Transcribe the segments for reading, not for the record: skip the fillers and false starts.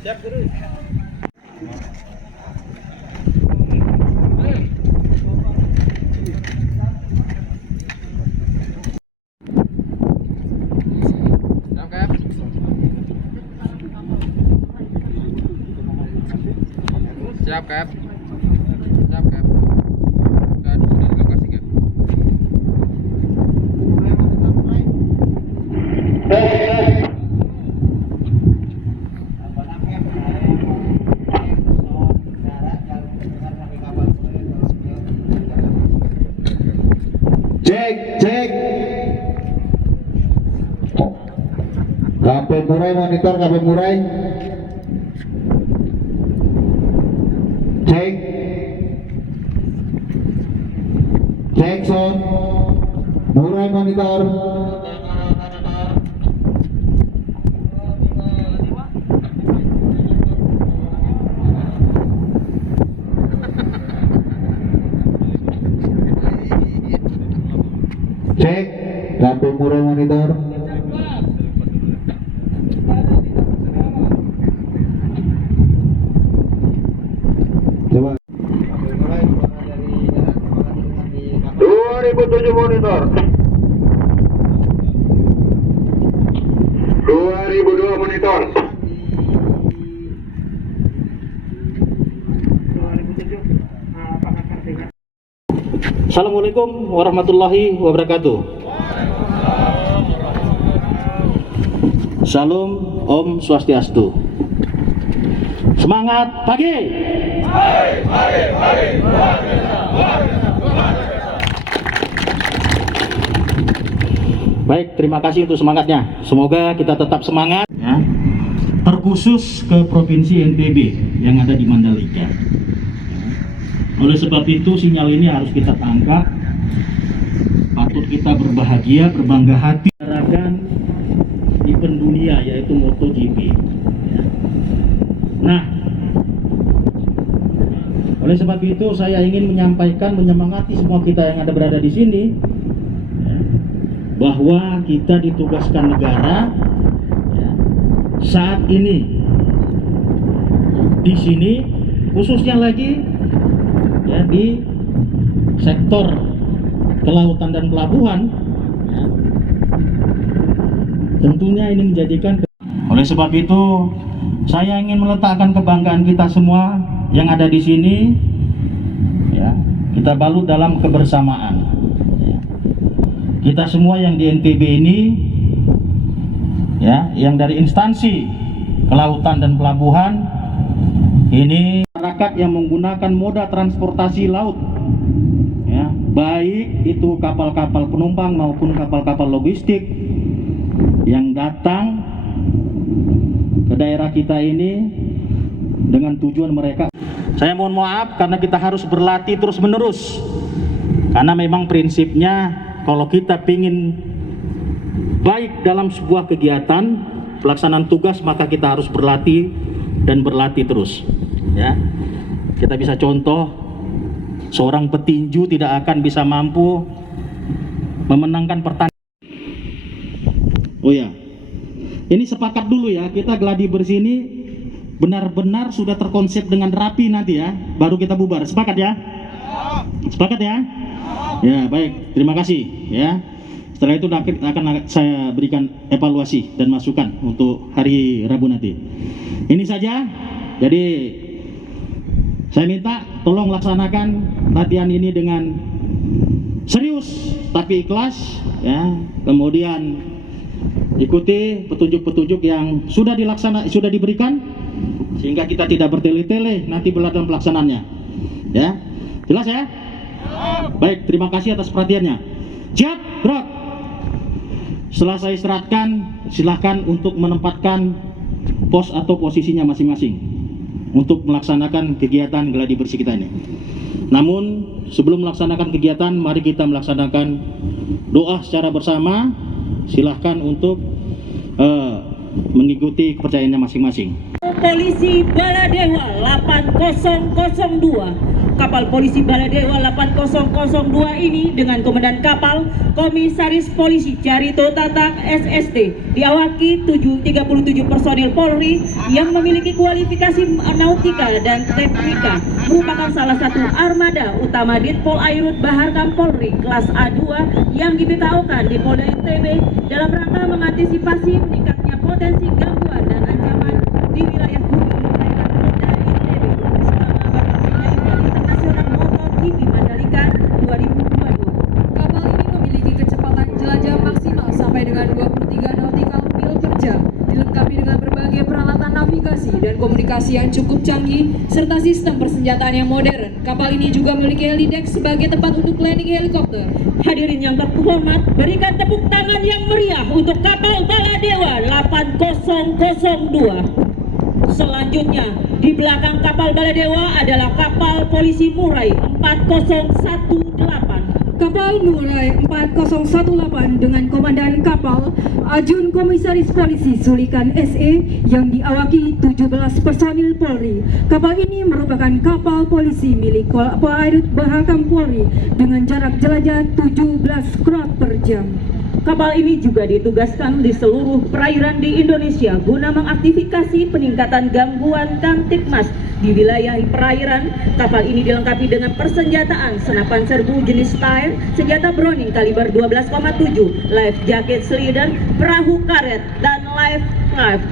Siap, Guru. Siap, Kap. Siap, Kap. Sudah di lokasi, Kap. Cek, cek. KP Murai monitor, KP Murai. Cek. Cek sound. Murai monitor. Cek. KP Murai monitor. Coba. 2007 monitor. 2002 monitor. Assalamualaikum warahmatullahi wabarakatuh. Salam Om Swastiastu. Semangat pagi. Baik, terima kasih untuk semangatnya. Semoga kita tetap semangat ya. Terkhusus ke Provinsi NTB yang ada di Mandalika. Oleh sebab itu sinyal ini harus kita tangkap. Patut kita berbahagia, berbangga hati gerakan event dunia yaitu MotoGP. Nah, oleh sebab itu saya ingin menyampaikan, menyemangati semua kita yang ada berada di sini bahwa kita ditugaskan negara saat ini di sini, khususnya lagi ya di sektor kelautan dan pelabuhan ya, tentunya ini menjadikan. Oleh sebab itu saya ingin meletakkan kebanggaan kita semua yang ada di sini ya, kita balut dalam kebersamaan ya. Kita semua yang di NTB ini ya, yang dari instansi kelautan dan pelabuhan ini masyarakat yang menggunakan moda transportasi laut ya, baik itu kapal-kapal penumpang maupun kapal-kapal logistik yang datang ke daerah kita ini dengan tujuan mereka. Saya mohon maaf karena kita harus berlatih terus-menerus, karena memang prinsipnya kalau kita ingin baik dalam sebuah kegiatan pelaksanaan tugas, maka kita harus berlatih dan berlatih terus ya. Kita bisa contoh, seorang petinju tidak akan bisa mampu memenangkan pertandingan. Oh ya, ini sepakat dulu ya, kita gladi bersih ini benar-benar sudah terkonsep dengan rapi nanti ya, baru kita bubar. Sepakat ya? Sepakat ya? Ya baik, terima kasih ya. Setelah itu akan saya berikan evaluasi dan masukan untuk hari Rabu nanti. Ini saja. Jadi saya minta tolong laksanakan latihan ini dengan serius tapi ikhlas ya. Kemudian ikuti petunjuk-petunjuk yang sudah diberikan sehingga kita tidak bertele-tele nanti dalam pelaksanaannya. Ya. Jelas ya? Baik, terima kasih atas perhatiannya. Siap, gerak. Setelah saya istirahatkan, silahkan untuk menempatkan pos atau posisinya masing-masing untuk melaksanakan kegiatan gladi bersih kita ini. Namun sebelum melaksanakan kegiatan, mari kita melaksanakan doa secara bersama. Silahkan untuk mengikuti kepercayaannya masing-masing. Polisi Baladewa 8002 kapal polisi Baladewa 8002 ini dengan komandan kapal Komisaris Polisi Carito Tatak SST diawaki 37 personil Polri yang memiliki kualifikasi nautika dan teknika, merupakan salah satu armada utama Ditpol Airut Baharkam Polri kelas A2 yang di-BKO-kan di Polda NTB dalam rangka mengantisipasi meningkatnya potensi gangguan dan ancaman di wilayah hukum perairan Polda NTB selama berlangsungnya Event Internasional MotoGP Mandalika 2022. Kapal ini memiliki kecepatan jelajah maksimal sampai dengan 23 nautical mil per jam, dilengkapi dengan berbagai peralatan navigasi dan komunikasi yang cukup canggih, serta sistem persenjataan yang modern. Kapal ini juga memiliki helideck sebagai tempat untuk landing helikopter. Hadirin yang terhormat, berikan tepuk tangan yang meriah untuk kapal Baladewa 8002. Selanjutnya, di belakang kapal Baladewa adalah kapal polisi Murai 4018. Kapal Murai 4018 dengan komandan kapal Ajun Komisaris Polisi Sulikan SE yang diawaki 17 personil Polri. Kapal ini merupakan kapal polisi milik Airut Baharkam Polri dengan jarak jelajah 17 knot per jam. Kapal ini juga ditugaskan di seluruh perairan di Indonesia guna mengaktifasi peningkatan gangguan Kamtipmas di wilayah perairan. Kapal ini dilengkapi dengan persenjataan senapan serbu jenis Steyr, senjata Browning kaliber 12,7, life jacket slider, perahu karet, dan life raft.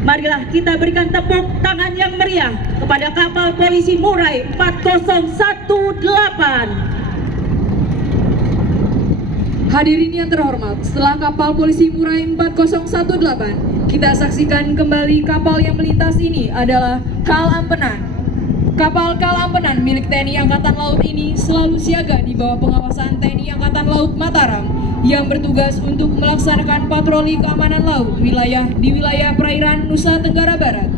Marilah kita berikan tepuk tangan yang meriah kepada kapal polisi Murai 4018. Hadirin yang terhormat, setelah kapal polisi Murai 4018, kita saksikan kembali kapal yang melintas ini adalah Kal Ampenan. Kapal Kal Ampenan milik TNI Angkatan Laut ini selalu siaga di bawah pengawasan TNI Angkatan Laut Mataram yang bertugas untuk melaksanakan patroli keamanan laut di wilayah perairan Nusa Tenggara Barat.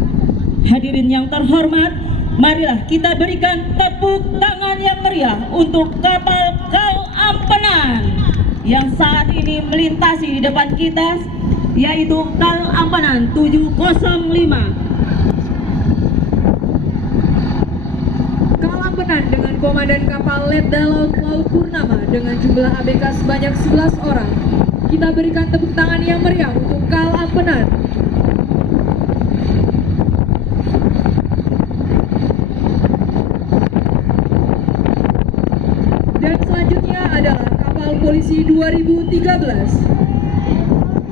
Hadirin yang terhormat, marilah kita berikan tepuk tangan yang meriah untuk kapal Kal Ampenan yang saat ini melintasi di depan kita, yaitu Kal Ampenan 705. Kal Ampenan dengan komandan kapal Letda Laut Purnama dengan jumlah ABK sebanyak 11 orang. Kita berikan tepuk tangan yang meriah untuk Kal Ampenan. Dan selanjutnya adalah kapal polisi 2013.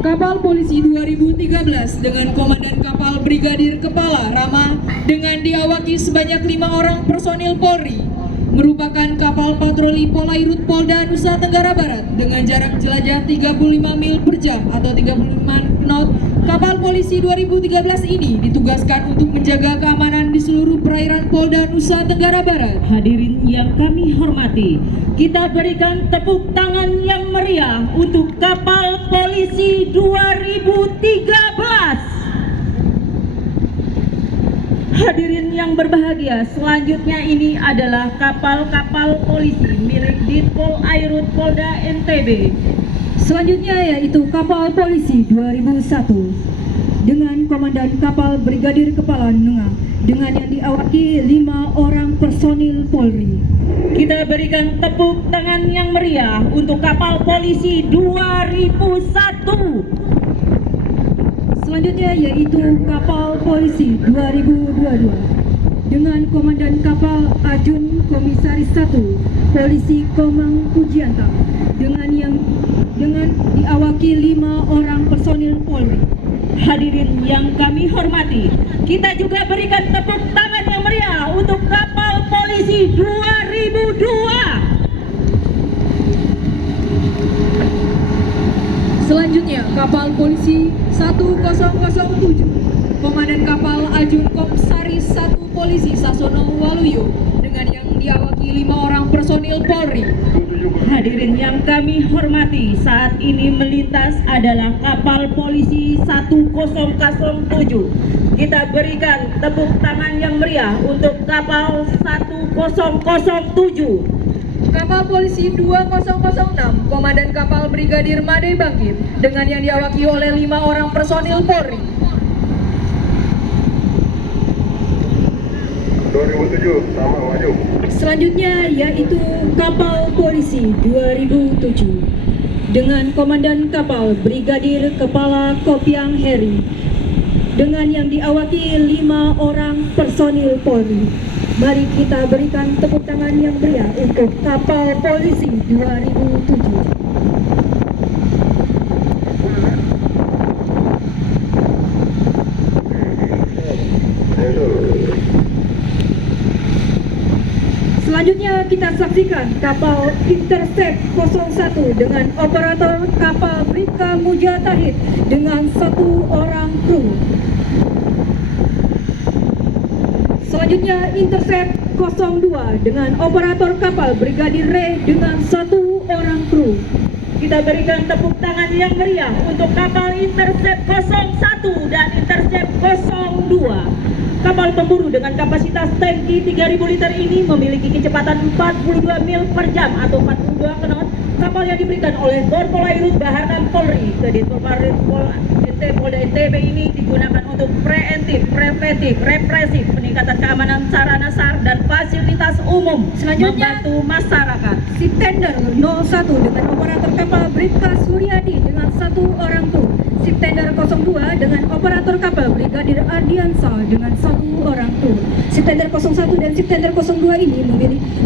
Kapal polisi 2013 dengan komandan kapal Brigadir Kepala Rama dengan diawaki sebanyak 5 orang personil Polri, merupakan kapal patroli Polairut Polda Nusa Tenggara Barat dengan jarak jelajah 35 mil per jam atau 35 knot. Kapal polisi 2013 ini ditugaskan untuk menjaga keamanan di seluruh perairan Polda Nusa Tenggara Barat. Hadirin yang kami hormati, kita berikan tepuk tangan yang meriah untuk kapal polisi 2013. Hadirin yang berbahagia, selanjutnya ini adalah kapal-kapal polisi milik Ditpol Airut Polda NTB. Selanjutnya yaitu kapal polisi 2001 dengan komandan kapal Brigadir Kepala Nengah dengan yang diawaki 5 orang personil Polri. Kita berikan tepuk tangan yang meriah untuk kapal polisi 2001. Selanjutnya yaitu kapal polisi 2022 dengan komandan kapal Ajun Komisaris 1 Polisi Komang Pujianta dengan diawaki 5 orang personil Polri. Hadirin yang kami hormati, kita juga berikan tepuk tangan yang meriah untuk kapal polisi 2002. Selanjutnya kapal polisi 1007 komandan kapal Ajun Komisaris 1 Polisi Sasono Waluyo dengan yang diawaki 5 orang personil Polri. Hadirin yang kami hormati, saat ini melintas adalah kapal polisi 1007. Kita berikan tepuk tangan yang meriah untuk kapal 1007. Kapal polisi 2006 komandan kapal Brigadir Made Bangkit dengan yang diawaki oleh 5 orang personil Polri. 2007 sama maju. Selanjutnya yaitu kapal polisi 2007 dengan komandan kapal Brigadir Kepala Kopiang Heri dengan yang diawaki 5 orang personil Polri. Mari kita berikan tepuk tangan yang meriah untuk kapal polisi 2007. Selanjutnya kita saksikan kapal Intercept 01 dengan operator kapal Bribka Mujatahid dengan 1 orang kru. Selanjutnya Intercept 02 dengan operator kapal Brigadir Re dengan 1 orang kru. Kita berikan tepuk tangan yang meriah untuk kapal Intercept 01 dan Intercept 02. Kapal pemburu dengan kapasitas tangki 3.000 liter ini memiliki kecepatan 42 mil per jam atau 42 knot. Kapal yang diberikan oleh Korpolairut Baharkam Polri ke Ditpolparit Polda NTB ini digunakan untuk preventif, represif, peningkatan keamanan sarana sar dan fasilitas umum, Selanjutnya, membantu masyarakat. Si tender 01 dengan operator kapal Bribka Suryadi dengan 1 orang kru. Si tender 02 dengan operator kapal Brigadir Ardiansa dengan 1 orang kru. Si tender 01 dan si tender 02 ini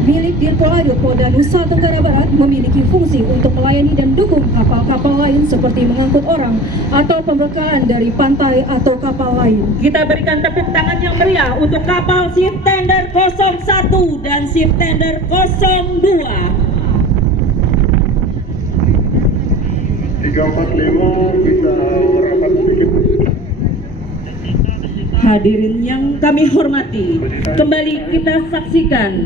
milik Dirpolairut Polda Nusa Tenggara Barat, memiliki fungsi untuk melayani dan dukung kapal-kapal lain seperti mengangkut orang atau pembekalan dari pantai atau kapal lain. Kita berikan tepuk tangan yang meriah untuk kapal Ship Tender 01 dan Ship Tender 02. 345 kita merapat sedikit. Hadirin yang kami hormati, kembali kita saksikan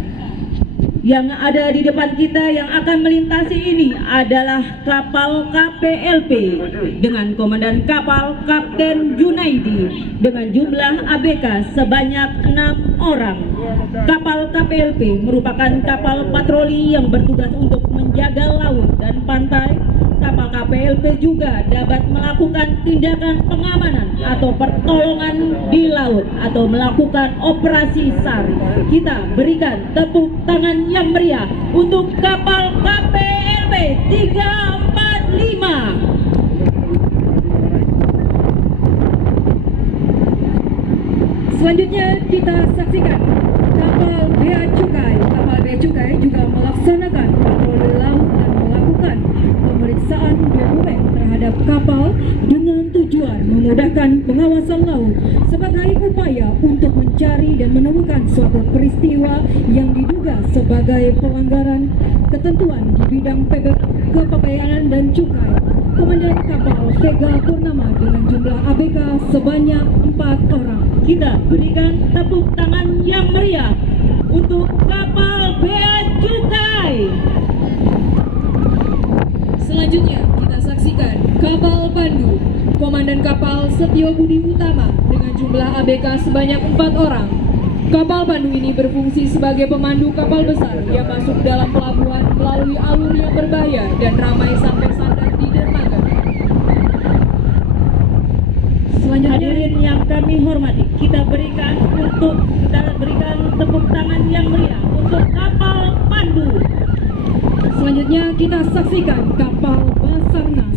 yang ada di depan kita yang akan melintasi ini adalah kapal KPLP dengan komandan kapal Kapten Junaidi dengan jumlah ABK sebanyak 6 orang. Kapal KPLP merupakan kapal patroli yang bertugas untuk menjaga laut dan pantai. Kapal KPLP juga dapat melakukan tindakan pengamanan atau pertolongan di laut atau melakukan operasi SAR. Kita berikan tepuk tangan yang meriah untuk kapal KPLP 345. Selanjutnya kita saksikan kapal Bea Cukai. Kapal Bea Cukai juga melaksanakan patroli laut dan melakukan pemeriksaan BOM terhadap kapal dengan tujuan memudahkan pengawasan laut sebagai upaya untuk mencari dan menemukan suatu peristiwa yang diduga sebagai pelanggaran ketentuan di bidang kepabeanan dan cukai. Komandan kapal Vega Purnama dengan jumlah ABK sebanyak 4 orang. Kita berikan tepuk tangan yang meriah untuk kapal Bea Cukai. Selanjutnya kita saksikan kapal Pandu. Komandan kapal Setio Budi Utama dengan jumlah ABK sebanyak 4 orang. Kapal Pandu ini berfungsi sebagai pemandu kapal besar yang masuk dalam pelabuhan melalui alur yang berbahaya dan ramai sampai sandar di dermaga. Selanjutnya, Hadirin yang kami hormati, kita berikan tepuk tangan yang meriah untuk kapal Pandu. selanjutnya kita saksikan kapal Basarnas.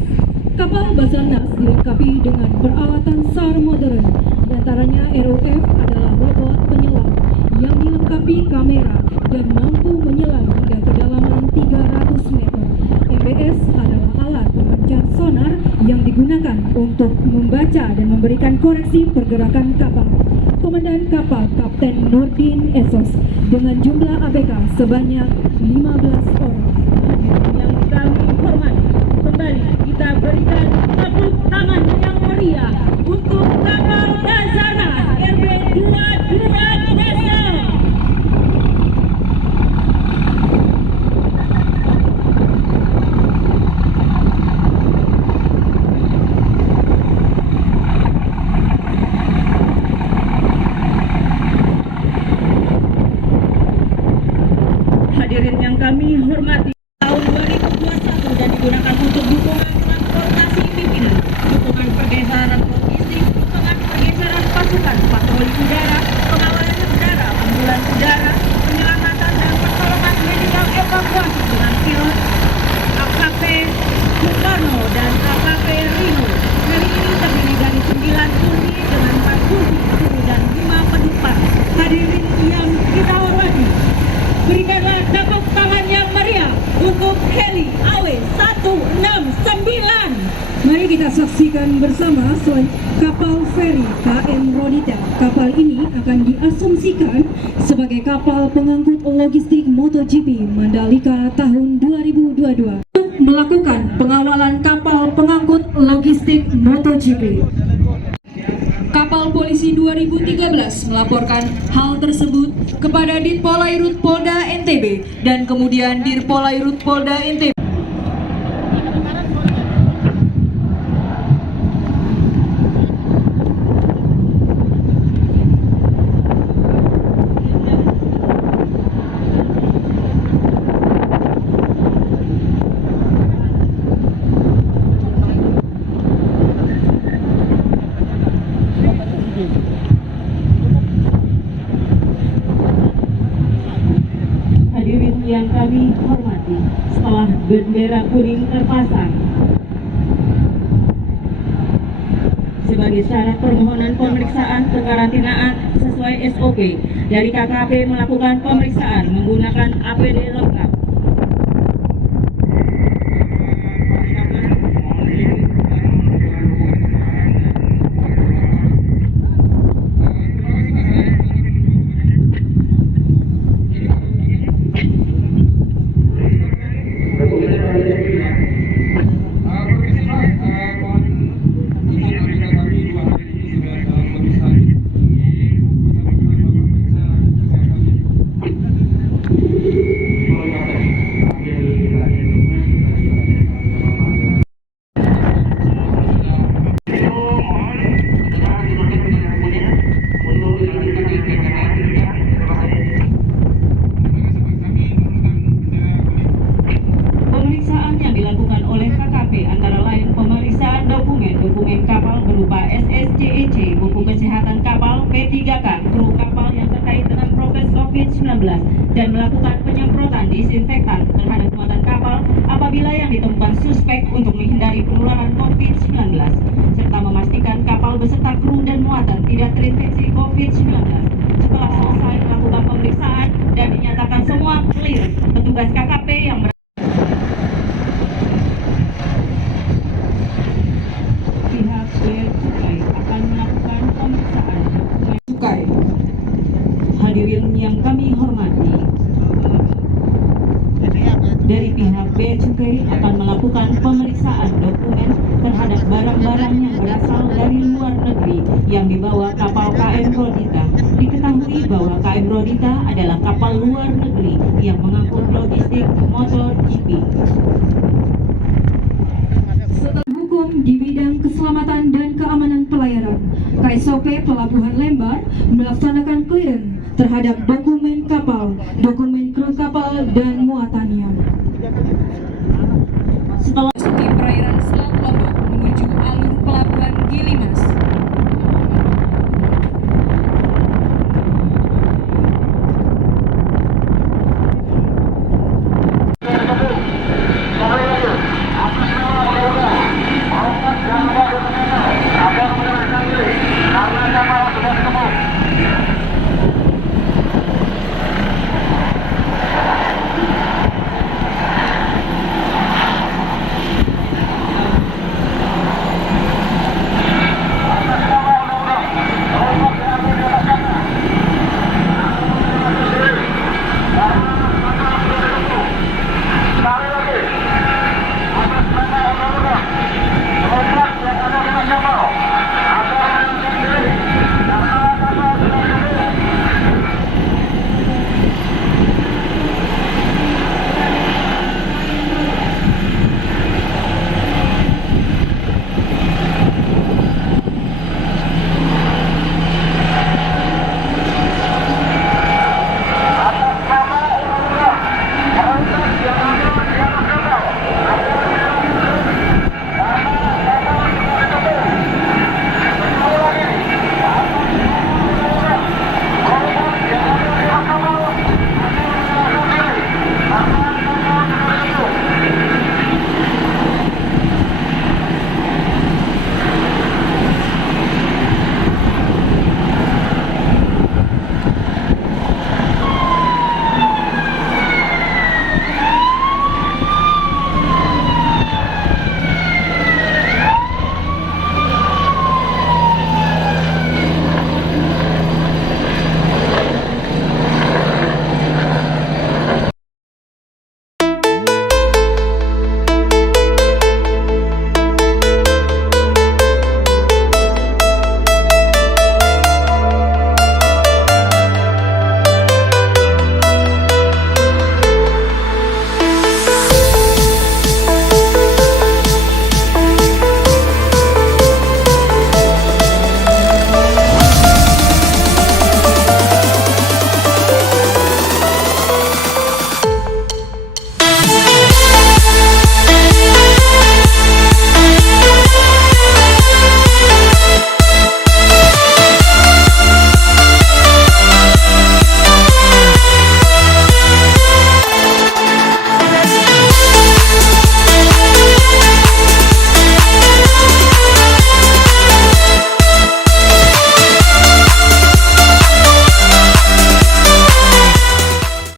Kapal Basarnas dilengkapi dengan peralatan SAR modern. Di antaranya ROF adalah robot penyelam yang dilengkapi kamera dan mampu menyelam hingga kedalaman 300 meter. MBS adalah alat pemancar sonar yang digunakan untuk membaca dan memberikan koreksi pergerakan kapal. Komandan kapal Kapten Nurdin Esos dengan jumlah ABK sebanyak 15 orang. Yang kami hormati, kembali kita berikan tepuk tangan yang meriah untuk kapal Basarnas RB 220. Hadirin yang kami hormati, tahun 2021 dan digunakan untuk dukungan transportasi pimpinan, dukungan pergeseran logistik, dukungan pergeseran pasukan, patroli udara, pengawalan udara, ambulan saksikan bersama kapal feri KM Rodita. Kapal ini akan diasumsikan sebagai kapal pengangkut logistik MotoGP Mandalika tahun 2022. Untuk melakukan pengawalan kapal pengangkut logistik MotoGP. Kapal Polisi 2013 melaporkan hal tersebut kepada Ditpolairut Polda NTB dan kemudian Dirpolairut Polda NTB. Hadirin yang kami hormati, setelah bendera kuning terpasang sebagai syarat permohonan pemeriksaan kekarantinaan sesuai SOP dari KKP melakukan pemeriksaan menggunakan APD lengkap. Pemeriksaan yang dilakukan oleh KKP antara lain pemeriksaan dokumen kapal berupa SSCEC, buku kesehatan kapal, P3K, kru kapal yang terkait dengan prokes COVID-19 dan melakukan penyemprotan disinfektan terhadap muatan kapal apabila yang ditemukan suspek untuk menghindari penularan COVID-19 serta memastikan kapal beserta kru dan muatan tidak terinfeksi COVID-19. Setelah selesai melakukan pemeriksaan dan dinyatakan semua clear, petugas KKP yang pihak Bea Cukai akan melakukan pemeriksaan dokumen cukai. Hadirin yang kami hormati, dari pihak Bea Cukai akan melakukan pemeriksaan dokumen terhadap barang-barang yang berasal dari luar negeri yang dibawa kapal KM Rodita. Diketahui bahwa KM Rodita adalah kapal luar negeri yang mengangkut logistik MotoGP. Hukum di bidang keselamatan dan keamanan pelayaran, KSOP Pelabuhan Lembar melaksanakan clearance terhadap dokumen kapal, dokumen kru kapal dan muatannya. Setelah Memasuki perairan Selat Lombok menuju alur pelabuhan Gilimas.